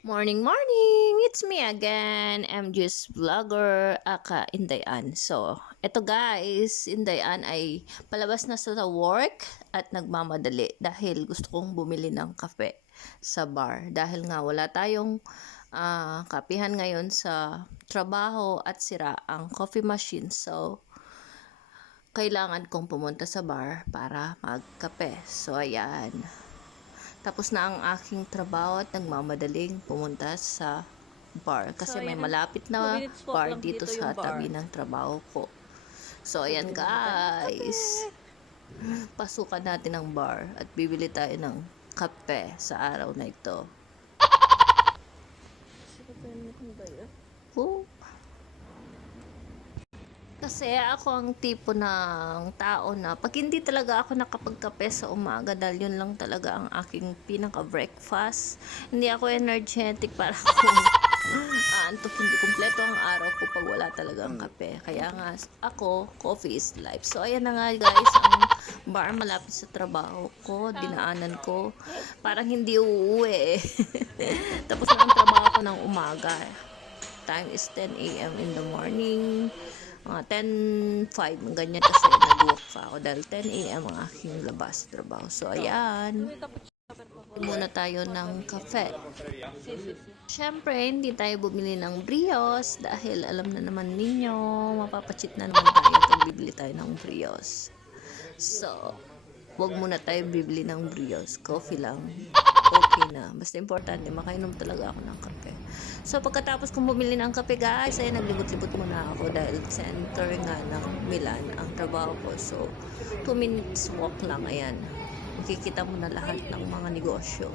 Morning, morning! It's me again, MJ's Vlogger, aka Indayan. So, eto guys, Indayan ay palabas na sa work at nagmamadali dahil gusto kong bumili ng kape sa bar. Dahil nga wala tayong ah, kapihan ngayon sa trabaho at sira ang coffee machine. So, kailangan kong pumunta sa bar para magkape. So, ayan. Tapos na ang aking trabaho at nagmamadaling pumunta sa bar. Kasi So, may malapit na bar dito dito sa bar. tabi ng trabaho ko. So, ayan guys. Pasukan natin ang bar at bibili tayo ng kape sa araw na ito. Oh. Kasi ako ang tipo ng tao na pag hindi talaga ako nakapagkape sa umaga dahil yun lang talaga ang aking pinaka-breakfast. Hindi ako energetic para akong aantok. Hindi kumpleto ang araw ko pag wala talaga ang kape. Kaya nga ako, coffee is life. So ayan na nga guys, ang bar malapit sa trabaho ko, dinaanan ko. Parang hindi uuwi eh. Tapos na ang trabaho ko ng umaga time is 10 a.m. in the morning. Mga 10.05, ganyan kasi nag-walk pa ako dahil 10 a.m. ang aking labas trabaho. So, ayan. Muna tayo ng kafe. Siyempre, hindi tayo bumili ng brios dahil alam na naman ninyo, mapapachit na naman tayo pag bibili tayo ng brios. So, wag muna tayo bibili ng brios. Coffee lang. Okay na. Basta importante, makainom talaga ako ng kape. So, pagkatapos kong bumili ng kape, guys, ay naglibot-libot muna ako dahil center nga ng Milan ang trabaho ko. So, 2 minutes walk lang, ayan. Makikita mo na lahat ng mga negosyo.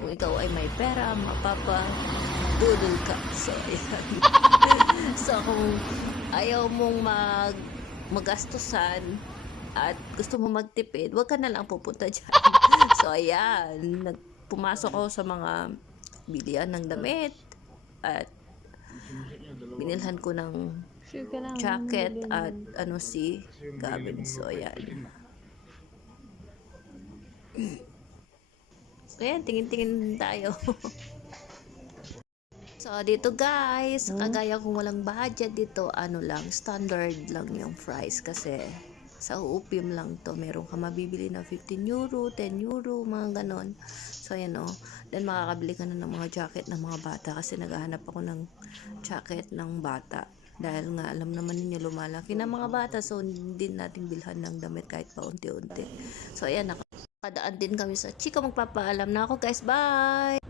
Kung ikaw ay may pera, mapapa, dudol ka. So, ayan. so, kung ayaw mong mag magastusan at gusto mo magtipid, wag ka na lang pupunta dyan. so, ayan. Nag, pumasok ako sa mga bilian ng damit at binilhan ko ng jacket at ano si Gavin. So, ayan. Ayan, tingin-tingin tayo. so, dito guys, kagaya kung walang budget dito, ano lang, standard lang yung price kasi sa UPIM lang to, meron ka mabibili na 15 euro, 10 euro, mga ganon. So, ayan o. Then, makakabili ka na ng mga jacket ng mga bata kasi naghahanap ako ng jacket ng bata. Dahil nga, alam naman ninyo, lumalaki na mga bata. So, hindi natin bilhan ng damit kahit paunti-unti. So, ayan, nakadaan din kami sa chika. Magpapaalam na ako, guys. Bye!